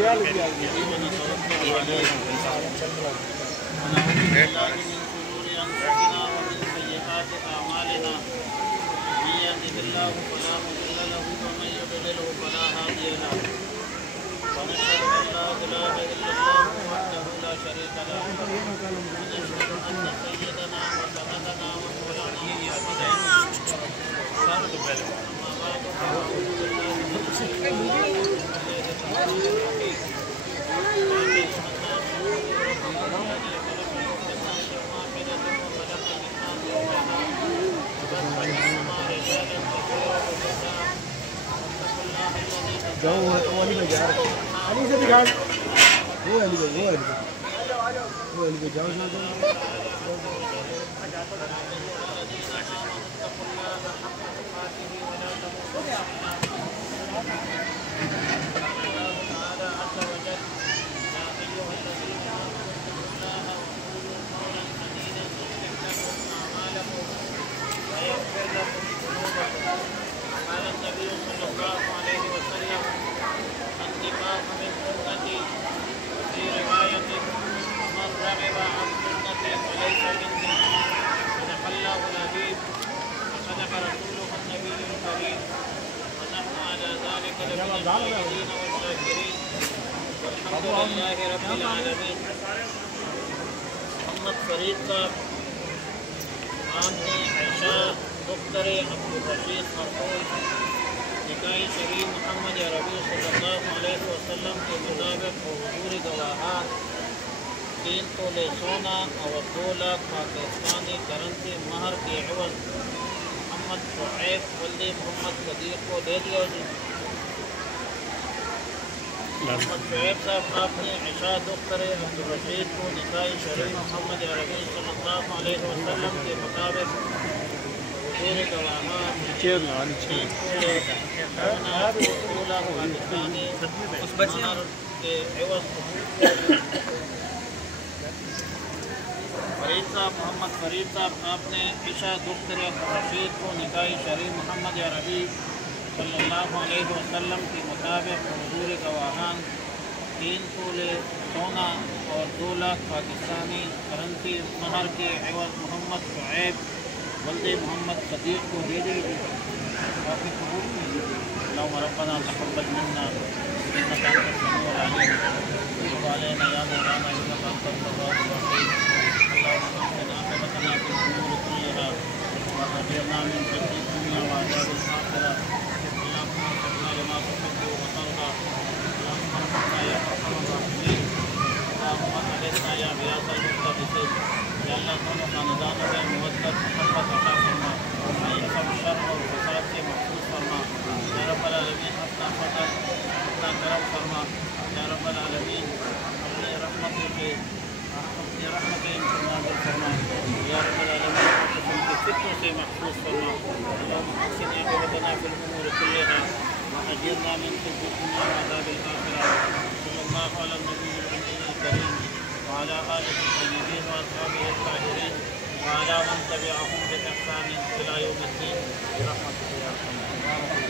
ونتوكل عليه ونعوذ بالله من شرور أنفسنا ومن سيئات أعمالنا من يهده الله فلا مضل له ومن يضلله فلا هادي له ونشهد أن لا إله إلا الله وحده لا شريك له ونشهد أن سيدنا وسندنا ومولانا أما بعد فأعوذ بالله من الشيطان الرجيم هو اللي بيجار علي سے دکھا وہ اللي بيجار قال النبي صلى الله عليه وسلم النفاق من سنتي وفي رواية من رغب عن سنتي فليس مني صدق الله العظيم وصدق رسوله النبي الكريم ونحن على ذلك لمن الشاهدين والشاكرين والحمد لله رب العالمين. محمد فرید صاحب آپ نے عائشہ دختر عبدالرشید مرحوم نکاح شریف محمد عربی صلی اللہ علیہ وسلم کے مطابق حضور گواہان 3 تولے سونا اور 2 لاکھ پاکستانی کرنسی مہر کے عوض محمد شعیب ولد محمد صدیق کو دے دیا جی. محمد شعیب صاحب آپ نے عائشہ دختر عبدالرشید کو نکاح شریف محمد عربی صلی اللہ علیہ وسلم کے مطابق حضور گواہان فرید صاحب محمد فرید صاحب آپ نے عائشہ دختر عبدالرشید کو نکاح شریف محمد عربی صلی اللہ علیہ وسلم کے مطابق حضور گواہان 3 تولے سونا اور 2 لاکھ پاکستانی کرنسی مہر کے عوض محمد شعیب ولد محمد صدیق کو دے دے گی. اللهم ربنا تقبل منا انك انت السميع العليم وتب علينا يا مولانا انك انت التواب الرحيم. اللهم اهدنا عاقبتنا في الامور كلها واجرنا من خزي الدنيا وعذاب الاخره. اللهم وفقنا لما تحب وترضى. اللهم ارحمنا يا ارحم الراحمين. اللهم اغثنا يا غياث المقتبسين. یا اللہ دونوں خاندانوں میں مودت محبت عطا فرما. سب شر اور فساد سے محفوظ فرما. یا رب العالمین اپنا فضل اپنا کرم فرما. یا رب العالمین اپنی رحمت نازل فرما. یا رب العالمین قسم کے فتنوں سے محفوظ فرما. اللهم احسن عاقبتنا في الامور كلها واجرنا من خزي الدنيا وعذاب الاخره. صلى الله على النبي الكريم وعلى آله الطيبين وأصحابه الطاهرين وعلى من تبعهم بإحسان إلى يوم الدين برحمتك يا أرحم الراحمين.